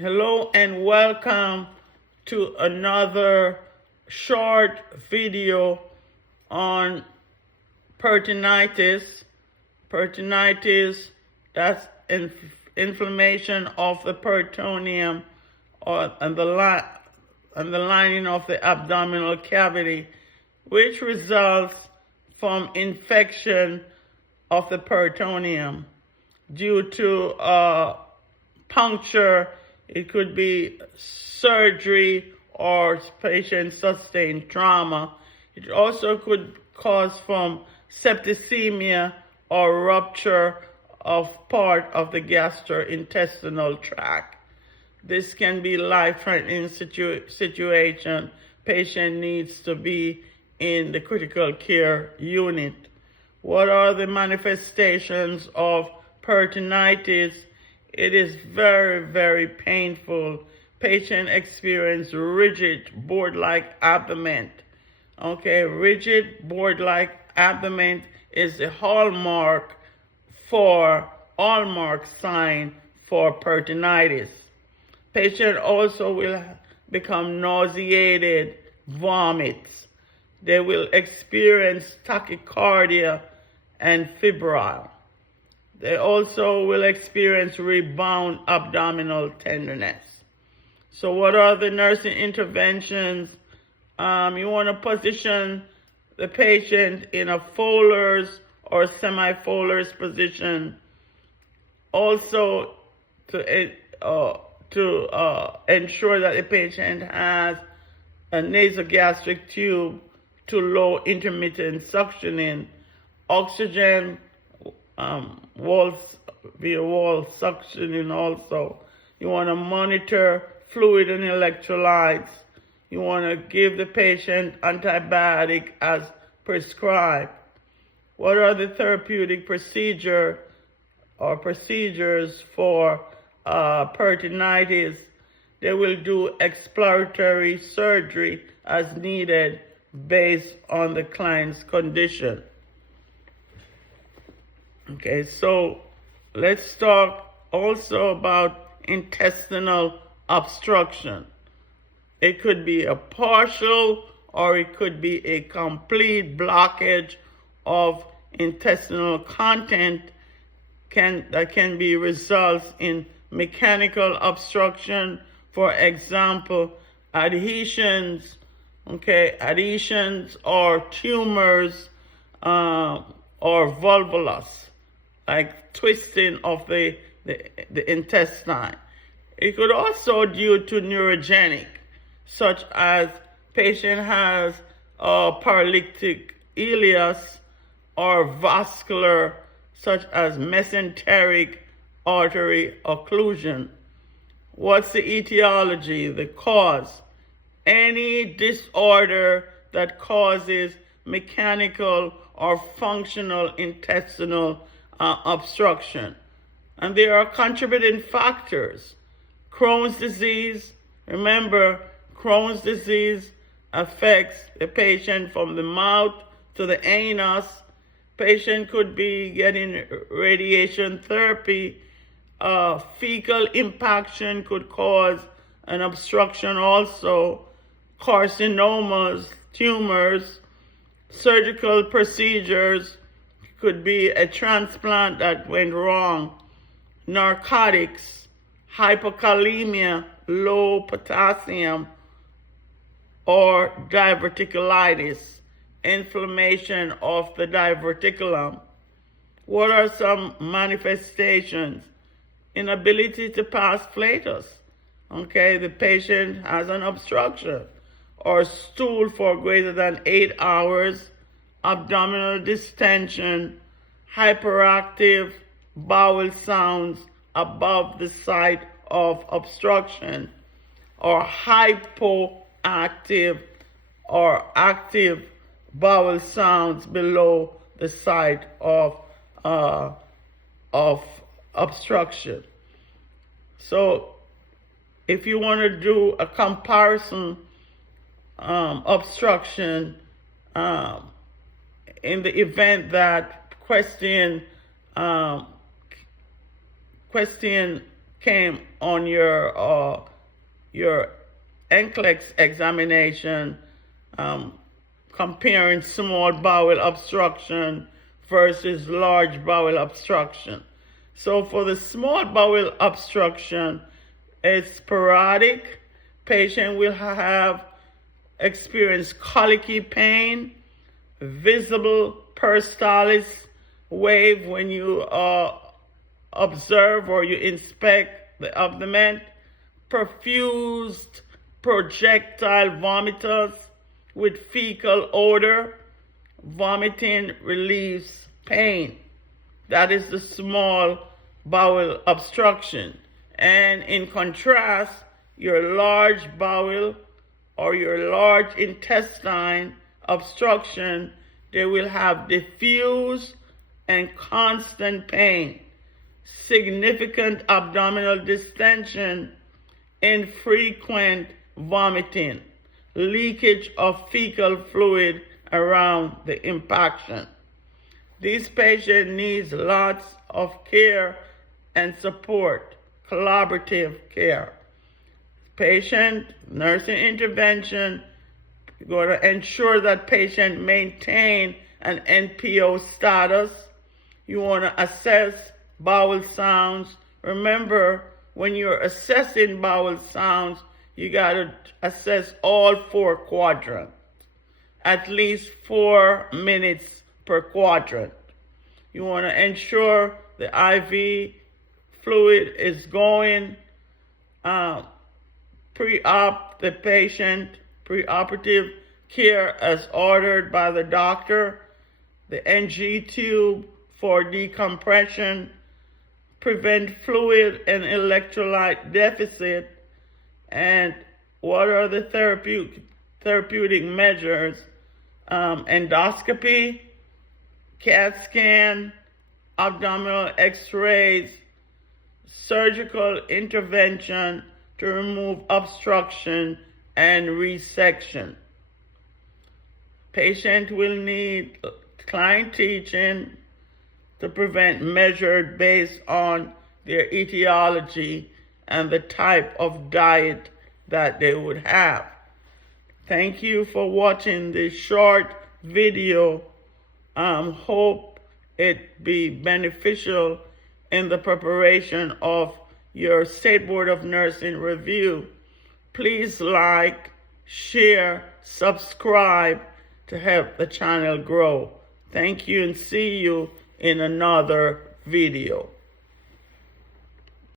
Hello and welcome to another short video on peritonitis. Peritonitis, that's inflammation of the peritoneum and the lining of the abdominal cavity, which results from infection of the peritoneum due to puncture. It could be surgery or patient sustained trauma. It also could cause from septicemia or rupture of part of the gastrointestinal tract. This can be life-threatening situation. Patient needs to be in the critical care unit. What are the manifestations of peritonitis? It is very, very painful. Patient experience rigid board-like abdomen. Okay, rigid board-like abdomen is the hallmark sign for peritonitis. Patient also will become nauseated, vomits. They will experience tachycardia and febrile. They also will experience rebound abdominal tenderness. So what are the nursing interventions? You want to position the patient in a Fowler's or semi-Fowler's position. Also to ensure that the patient has a nasogastric tube to low intermittent suctioning, oxygen wall suctioning also. You want to monitor fluid and electrolytes. You want to give the patient antibiotic as prescribed. What are the therapeutic procedures for peritonitis? They will do exploratory surgery as needed based on the client's condition. Okay, so let's talk also about intestinal obstruction. It could be a partial or it could be a complete blockage of intestinal content that can be results in mechanical obstruction. For example, adhesions or tumors or volvulus, like twisting of the intestine. It could also due to neurogenic, such as patient has paralytic ileus, or vascular, such as mesenteric artery occlusion. What's the etiology, the cause? Any disorder that causes mechanical or functional intestinal obstruction. And there are contributing factors. Crohn's disease, remember, Crohn's disease affects the patient from the mouth to the anus. Patient could be getting radiation therapy. Fecal impaction could cause an obstruction also. Carcinomas, tumors, surgical procedures, could be a transplant that went wrong. Narcotics, hypokalemia, low potassium, or diverticulitis, inflammation of the diverticulum. What are some manifestations? Inability to pass flatus. Okay, the patient has an obstruction, or stool for greater than 8 hours, abdominal distension, hyperactive bowel sounds above the site of obstruction, or hypoactive or active bowel sounds below the site of obstruction. So if you want to do a comparison obstruction in the event that question came on your NCLEX examination, comparing small bowel obstruction versus large bowel obstruction. So for the small bowel obstruction, it's sporadic. Patient will have experience colicky pain, visible peritonitis wave when you observe or you inspect the abdomen, perfused projectile vomitus with fecal odor. Vomiting relieves pain. That is the small bowel obstruction. And in contrast, your large bowel or your large intestine obstruction, they will have diffuse and constant pain, significant abdominal distension, infrequent vomiting, leakage of fecal fluid around the impaction. This patient needs lots of care and support, collaborative care. Patient nursing intervention, you're going to ensure that patient maintain an NPO status. You want to assess bowel sounds. Remember, when you're assessing bowel sounds, you got to assess all 4 quadrants, at least 4 minutes per quadrant. You want to ensure the IV fluid is going. Pre-op the patient, preoperative care as ordered by the doctor, the NG tube for decompression, prevent fluid and electrolyte deficit, and what are the therapeutic measures? Endoscopy, CAT scan, abdominal x-rays, surgical intervention to remove obstruction and resection. Patient will need client teaching to prevent measured based on their etiology and the type of diet that they would have. Thank you for watching this short video. Hope it be beneficial in the preparation of your State Board of Nursing review. Please like, share, subscribe to help the channel grow. Thank you and see you in another video.